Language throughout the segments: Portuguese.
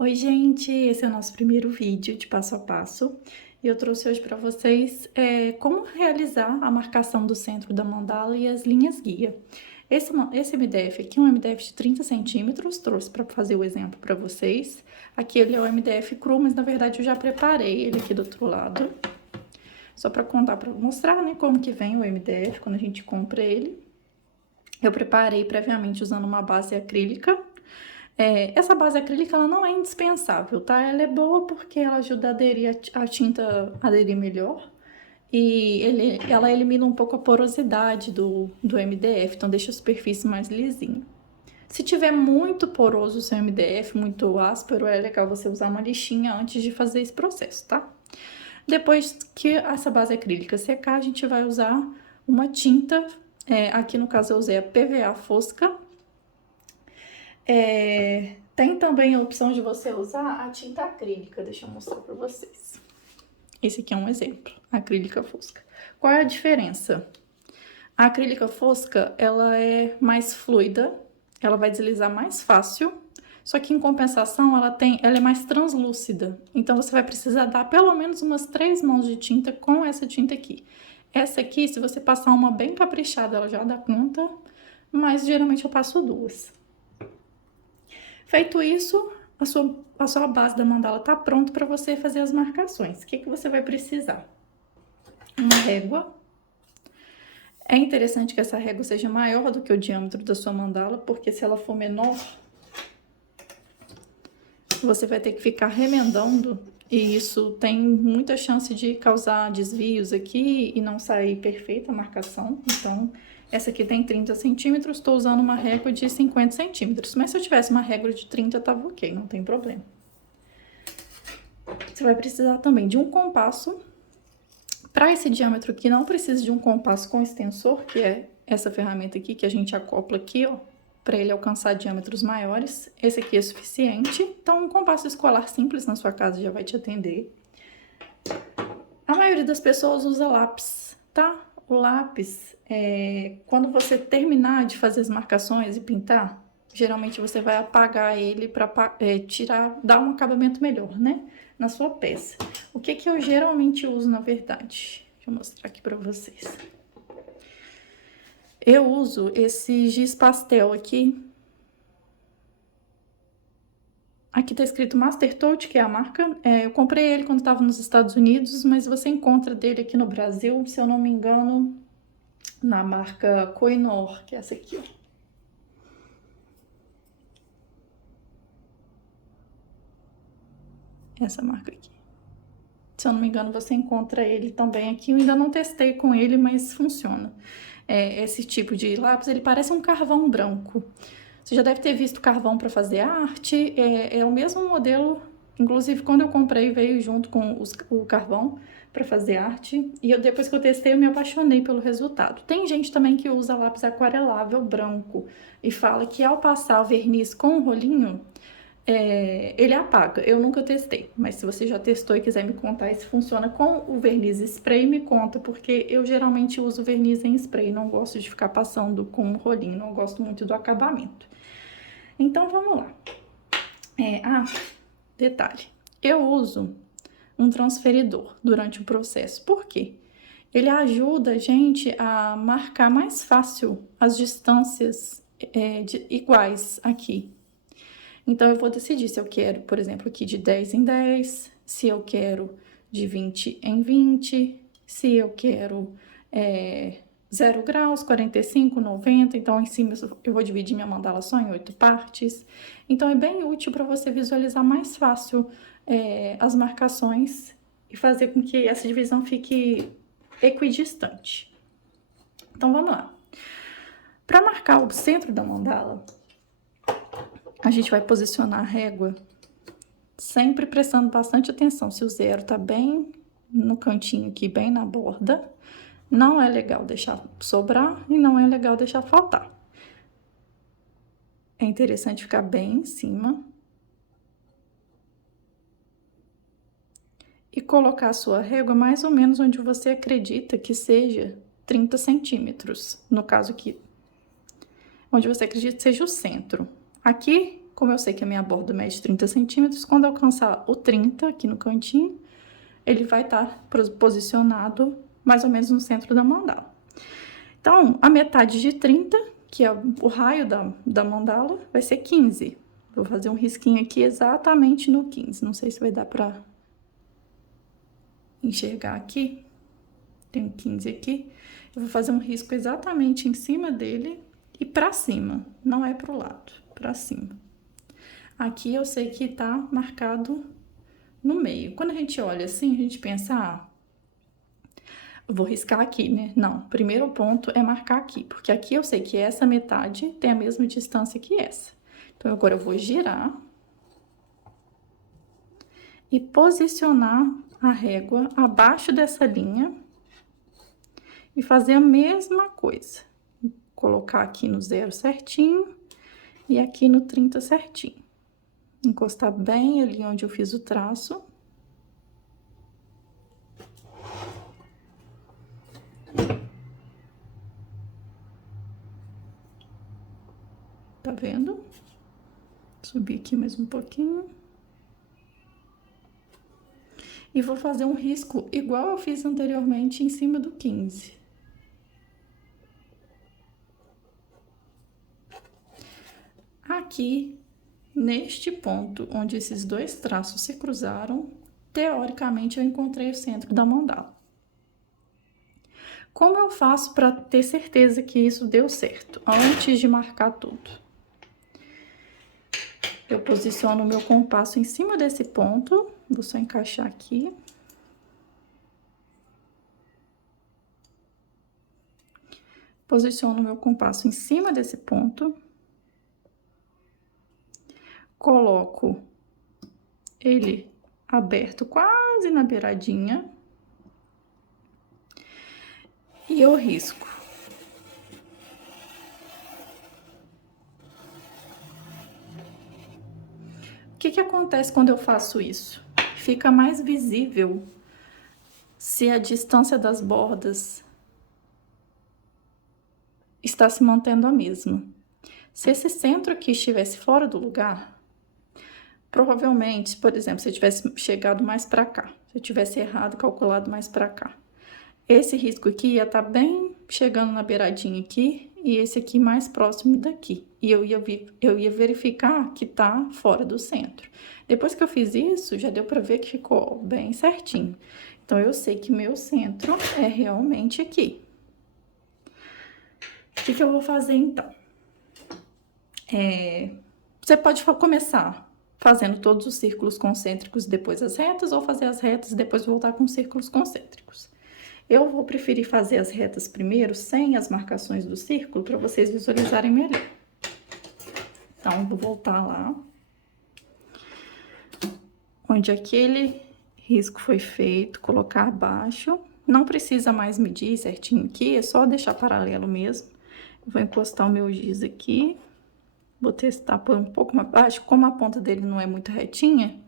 Oi, gente! Esse é o nosso primeiro vídeo de passo a passo e eu trouxe hoje para vocês como realizar a marcação do centro da mandala e as linhas guia. Esse MDF aqui é um MDF de 30 centímetros, trouxe para fazer o exemplo para vocês. Aqui ele é o MDF cru, mas na verdade eu já preparei ele aqui do outro lado. Só para contar, para mostrar, né, como que vem o MDF quando a gente compra ele. Eu preparei previamente usando uma base acrílica. Essa base acrílica, ela não é indispensável, tá? Ela é boa porque ela ajuda a aderir, a tinta a aderir melhor. E ela elimina um pouco a porosidade do MDF, então deixa a superfície mais lisinha. Se tiver muito poroso o seu MDF, muito áspero, é legal você usar uma lixinha antes de fazer esse processo, tá? Depois que essa base acrílica secar, a gente vai usar uma tinta. Aqui no caso eu usei a PVA fosca. Tem também a opção de você usar a tinta acrílica, deixa eu mostrar para vocês. Esse aqui é um exemplo, acrílica fosca. Qual é a diferença? A acrílica fosca, ela é mais fluida, ela vai deslizar mais fácil, só que em compensação ela é mais translúcida. Então você vai precisar dar pelo menos umas 3 mãos de tinta com essa tinta aqui. Essa aqui, se você passar uma bem caprichada, ela já dá conta, mas geralmente eu passo 2. Feito isso, a sua base da mandala tá pronta para você fazer as marcações. O que você vai precisar? Uma régua. É interessante que essa régua seja maior do que o diâmetro da sua mandala, porque se ela for menor, você vai ter que ficar remendando e isso tem muita chance de causar desvios aqui e não sair perfeita a marcação. Então, essa aqui tem 30 centímetros, estou usando uma régua de 50 centímetros. Mas se eu tivesse uma régua de 30, tava ok, não tem problema. Você vai precisar também de um compasso. Para esse diâmetro aqui, não precisa de um compasso com extensor, que é essa ferramenta aqui que a gente acopla aqui, ó, para ele alcançar diâmetros maiores. Esse aqui é suficiente. Então, um compasso escolar simples na sua casa já vai te atender. A maioria das pessoas usa lápis, tá? O lápis, quando você terminar de fazer as marcações e pintar, geralmente você vai apagar ele para dar um acabamento melhor, né? Na sua peça. O que eu geralmente uso, na verdade? Deixa eu mostrar aqui para vocês. Eu uso esse giz pastel aqui. Aqui tá escrito Master Touch, que é a marca. Eu comprei ele quando estava nos Estados Unidos, mas você encontra dele aqui no Brasil, se eu não me engano, na marca Koh-i-Noor, que é essa aqui, ó. Essa marca aqui. Se eu não me engano, você encontra ele também aqui. Eu ainda não testei com ele, mas funciona. Esse tipo de lápis, ele parece um carvão branco. Você já deve ter visto carvão para fazer arte. É o mesmo modelo. Inclusive, quando eu comprei, veio junto com o carvão para fazer arte. E depois que eu testei, eu me apaixonei pelo resultado. Tem gente também que usa lápis aquarelável branco e fala que ao passar o verniz com o rolinho, ele apaga. Eu nunca testei, mas se você já testou e quiser me contar se funciona com o verniz spray, me conta, porque eu geralmente uso verniz em spray, não gosto de ficar passando com o rolinho, não gosto muito do acabamento. Então, vamos lá. Detalhe, eu uso um transferidor durante o processo. Por quê? Ele ajuda a gente a marcar mais fácil as distâncias iguais aqui. Então, eu vou decidir se eu quero, por exemplo, aqui de 10 em 10, se eu quero de 20 em 20, se eu quero 0 graus, 45, 90. Então, em cima eu vou dividir minha mandala só em 8 partes. Então, é bem útil para você visualizar mais fácil as marcações e fazer com que essa divisão fique equidistante. Então, vamos lá. Para marcar o centro da mandala, a gente vai posicionar a régua sempre prestando bastante atenção se o zero tá bem no cantinho aqui, bem na borda. Não é legal deixar sobrar e não é legal deixar faltar. É interessante ficar bem em cima. E colocar a sua régua mais ou menos onde você acredita que seja 30 centímetros. No caso aqui, onde você acredita que seja o centro. Aqui, Como eu sei que a minha borda mede 30 centímetros, quando eu alcançar o 30 aqui no cantinho, ele vai estar posicionado mais ou menos no centro da mandala. Então, a metade de 30, que é o raio da mandala, vai ser 15. Vou fazer um risquinho aqui exatamente no 15. Não sei se vai dar pra enxergar aqui. Tem um 15 aqui. Eu vou fazer um risco exatamente em cima dele e pra cima. Não é pro lado, pra cima. Aqui eu sei que tá marcado no meio. Quando a gente olha assim, a gente pensa, ah, eu vou riscar aqui, né? Não, primeiro ponto é marcar aqui, porque aqui eu sei que essa metade tem a mesma distância que essa. Então, agora eu vou girar e posicionar a régua abaixo dessa linha e fazer a mesma coisa. Colocar aqui no 0 certinho e aqui no 30 certinho. Encostar bem ali onde eu fiz o traço. Tá vendo? Subir aqui mais um pouquinho. E vou fazer um risco igual eu fiz anteriormente em cima do 15. Aqui, neste ponto onde esses dois traços se cruzaram, teoricamente eu encontrei o centro da mandala. Como eu faço para ter certeza que isso deu certo, antes de marcar tudo? Eu posiciono o meu compasso em cima desse ponto, vou só encaixar aqui. Posiciono o meu compasso em cima desse ponto. Coloco ele aberto quase na beiradinha. E eu risco. O que que acontece quando eu faço isso? Fica mais visível se a distância das bordas está se mantendo a mesma. Se esse centro aqui estivesse fora do lugar, provavelmente, por exemplo, se eu tivesse chegado mais para cá, se eu tivesse errado, calculado mais para cá, esse risco aqui ia estar bem chegando na beiradinha aqui e esse aqui mais próximo daqui. E eu ia verificar que tá fora do centro. Depois que eu fiz isso, já deu para ver que ficou bem certinho. Então, eu sei que meu centro é realmente aqui. O que que eu vou fazer, então? Você pode começar fazendo todos os círculos concêntricos e depois as retas, ou fazer as retas e depois voltar com círculos concêntricos. Eu vou preferir fazer as retas primeiro, sem as marcações do círculo, para vocês visualizarem melhor. Então, vou voltar lá. Onde aquele risco foi feito, colocar abaixo. Não precisa mais medir certinho aqui, é só deixar paralelo mesmo. Eu vou encostar o meu giz aqui. Vou testar por um pouco mais baixo, como a ponta dele não é muito retinha.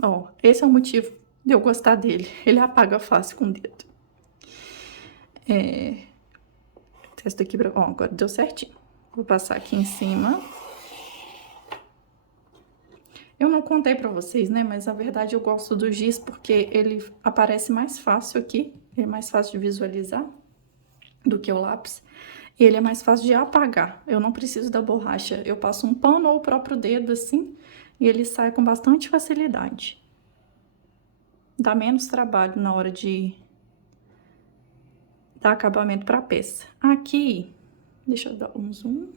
Ó, esse é o motivo de eu gostar dele. Ele apaga fácil com o dedo. Testo aqui pra... Ó, agora deu certinho. Vou passar aqui em cima. Eu não contei pra vocês, né? Mas, na verdade, eu gosto do giz porque ele aparece mais fácil aqui. Ele é mais fácil de visualizar do que o lápis. E ele é mais fácil de apagar. Eu não preciso da borracha. Eu passo um pano ou o próprio dedo, assim, e ele sai com bastante facilidade. Dá menos trabalho na hora de dar acabamento pra peça. Aqui, deixa eu dar um zoom.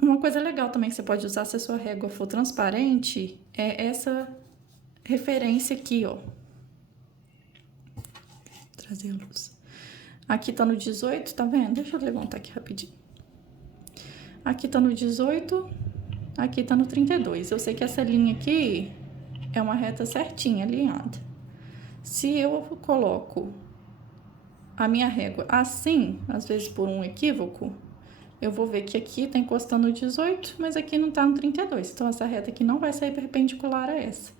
Uma coisa legal também que você pode usar se a sua régua for transparente é essa referência aqui, ó. Vou trazer a luz. Aqui tá no 18, tá vendo? Deixa eu levantar aqui rapidinho. Aqui tá no 18, aqui tá no 32. Eu sei que essa linha aqui é uma reta certinha, alinhada. Se eu coloco a minha régua assim, às vezes por um equívoco, eu vou ver que aqui tá encostando no 18, mas aqui não tá no 32. Então, essa reta aqui não vai sair perpendicular a essa.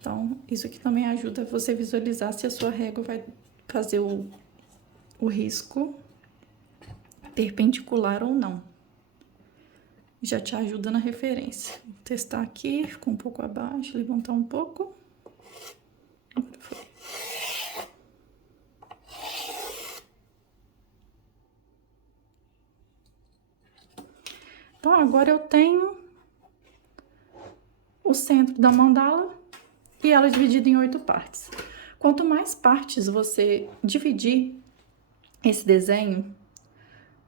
Então, isso aqui também ajuda você visualizar se a sua régua vai fazer o risco perpendicular ou não. Já te ajuda na referência. Vou testar aqui, ficou um pouco abaixo, levantar um pouco. Agora foi. Então, agora eu tenho o centro da mandala e ela é dividida em 8 partes. Quanto mais partes você dividir esse desenho,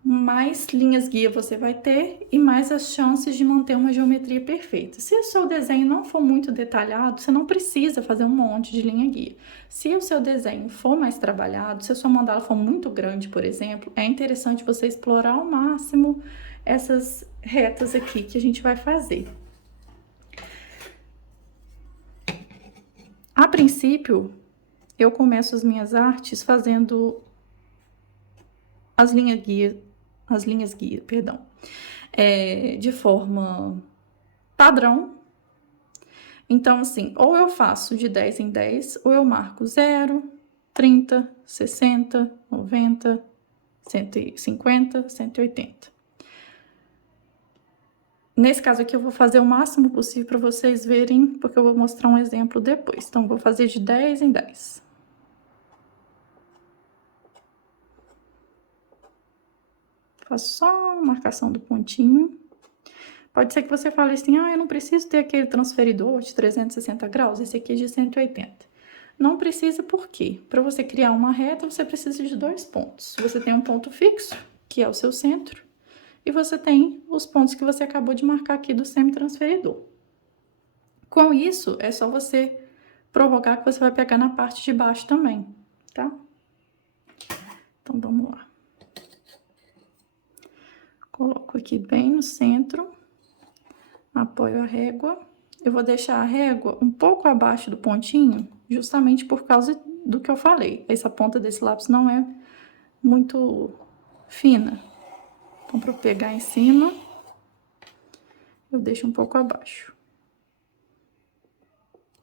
mais linhas guia você vai ter e mais as chances de manter uma geometria perfeita. Se o seu desenho não for muito detalhado, você não precisa fazer um monte de linha guia. Se o seu desenho for mais trabalhado, se a sua mandala for muito grande, por exemplo, é interessante você explorar ao máximo essas retas aqui que a gente vai fazer. A princípio, eu começo as minhas artes fazendo as linhas guia, de forma padrão. Então, assim, ou eu faço de 10 em 10, ou eu marco 0, 30, 60, 90, 150, 180. Nesse caso aqui, eu vou fazer o máximo possível para vocês verem, porque eu vou mostrar um exemplo depois. Então, vou fazer de 10 em 10. Faço só a marcação do pontinho. Pode ser que você fale assim, eu não preciso ter aquele transferidor de 360 graus, esse aqui é de 180. Não precisa por quê? Para você criar uma reta, você precisa de 2 pontos. Você tem um ponto fixo, que é o seu centro, e você tem os pontos que você acabou de marcar aqui do semi-transferidor. Com isso, é só você prorrogar que você vai pegar na parte de baixo também, tá? Então, vamos lá. Coloco aqui bem no centro, apoio a régua. Eu vou deixar a régua um pouco abaixo do pontinho, justamente por causa do que eu falei. Essa ponta desse lápis não é muito fina. Então, para eu pegar em cima, eu deixo um pouco abaixo.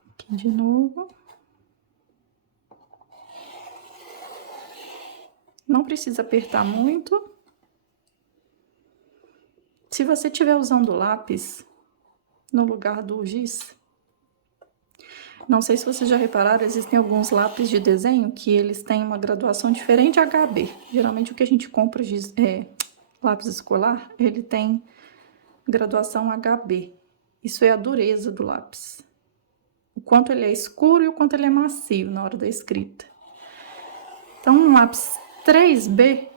Aqui de novo. Não precisa apertar muito. Se você estiver usando lápis no lugar do giz, não sei se vocês já repararam, existem alguns lápis de desenho que eles têm uma graduação diferente de HB. Geralmente o que a gente compra lápis escolar, ele tem graduação HB. Isso é a dureza do lápis. O quanto ele é escuro e o quanto ele é macio na hora da escrita. Então, um lápis 3B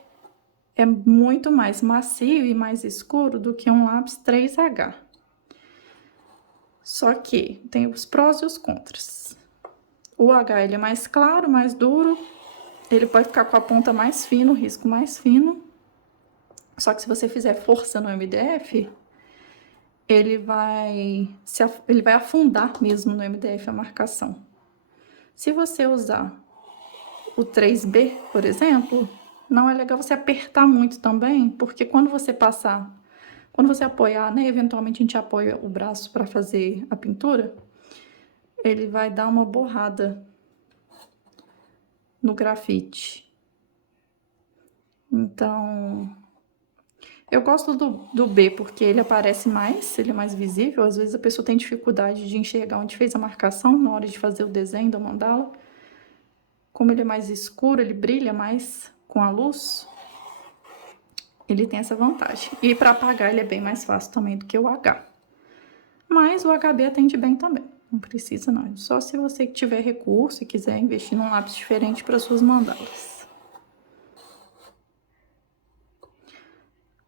é muito mais macio e mais escuro do que um lápis 3H. Só que tem os prós e os contras. O H ele é mais claro, mais duro, ele pode ficar com a ponta mais fina, o risco mais fino. Só que se você fizer força no MDF, ele vai afundar mesmo no MDF a marcação. Se você usar o 3B, por exemplo, não é legal você apertar muito também, porque quando você apoiar, né, eventualmente a gente apoia o braço para fazer a pintura, ele vai dar uma borrada no grafite. Então, eu gosto do B porque ele aparece mais, ele é mais visível. Às vezes a pessoa tem dificuldade de enxergar onde fez a marcação na hora de fazer o desenho da mandala. Como ele é mais escuro, ele brilha mais com a luz, ele tem essa vantagem. E para apagar ele é bem mais fácil também do que o H. Mas o HB atende bem também, não precisa não. Só se você tiver recurso e quiser investir num lápis diferente para suas mandalas.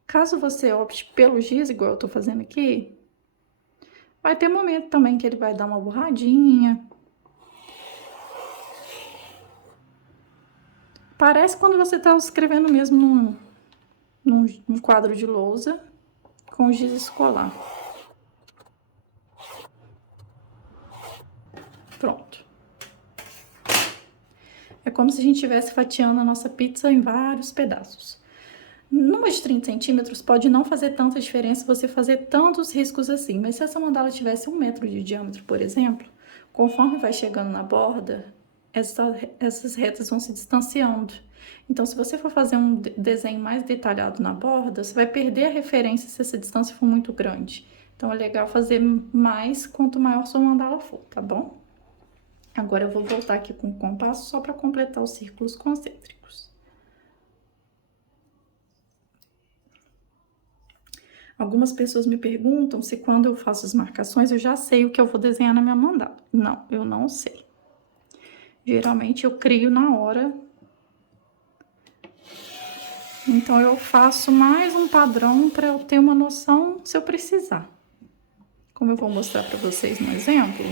Caso você opte pelo giz, igual eu tô fazendo aqui, vai ter momento também que ele vai dar uma borradinha. Parece quando você tá escrevendo mesmo num quadro de lousa com giz escolar. Pronto. É como se a gente estivesse fatiando a nossa pizza em vários pedaços. Numa de 30 centímetros pode não fazer tanta diferença você fazer tantos riscos assim, mas se essa mandala tivesse 1 metro de diâmetro, por exemplo, conforme vai chegando na borda, essas retas vão se distanciando. Então, se você for fazer um desenho mais detalhado na borda, você vai perder a referência se essa distância for muito grande. Então, é legal fazer mais quanto maior sua mandala for, tá bom? Agora, eu vou voltar aqui com o compasso só para completar os círculos concêntricos. Algumas pessoas me perguntam se quando eu faço as marcações, eu já sei o que eu vou desenhar na minha mandala. Não, eu não sei. Geralmente, eu crio na hora. Então, eu faço mais um padrão para eu ter uma noção se eu precisar. Como eu vou mostrar para vocês no exemplo,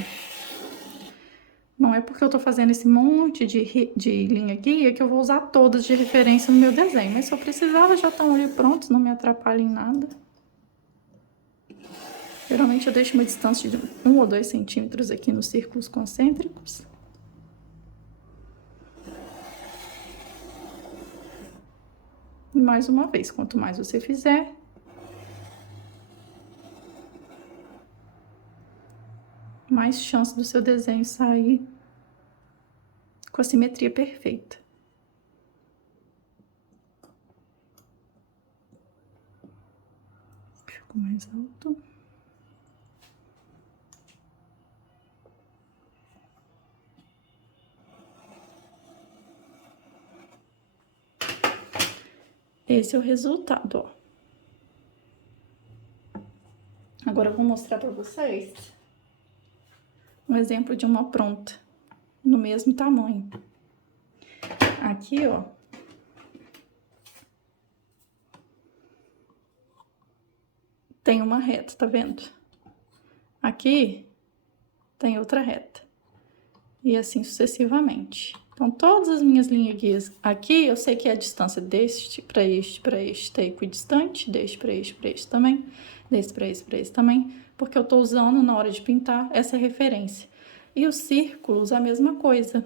não é porque eu tô fazendo esse monte de linha guia que eu vou usar todas de referência no meu desenho. Mas se eu precisar, elas já estão ali prontas, não me atrapalham em nada. Geralmente eu deixo uma distância de 1 ou 2 centímetros aqui nos círculos concêntricos. E mais uma vez, quanto mais você fizer, mais chance do seu desenho sair com a simetria perfeita. Ficou mais alto. Esse é o resultado, ó. Agora eu vou mostrar para vocês um exemplo de uma pronta, no mesmo tamanho. Aqui, ó. Tem uma reta, tá vendo? Aqui tem outra reta. E assim sucessivamente. Então, todas as minhas linhas guias aqui, eu sei que é a distância deste para este tá equidistante, deste para este também, desse para esse também, porque eu tô usando na hora de pintar essa referência. E os círculos, a mesma coisa.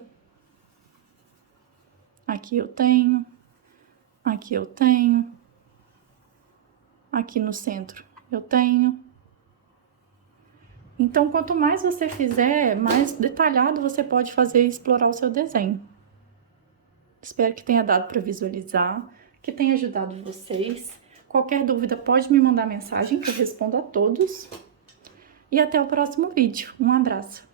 Aqui eu tenho, aqui eu tenho, aqui no centro eu tenho. Então, quanto mais você fizer, mais detalhado você pode fazer e explorar o seu desenho. Espero que tenha dado para visualizar, que tenha ajudado vocês. Qualquer dúvida pode me mandar mensagem que eu respondo a todos. E até o próximo vídeo. Um abraço!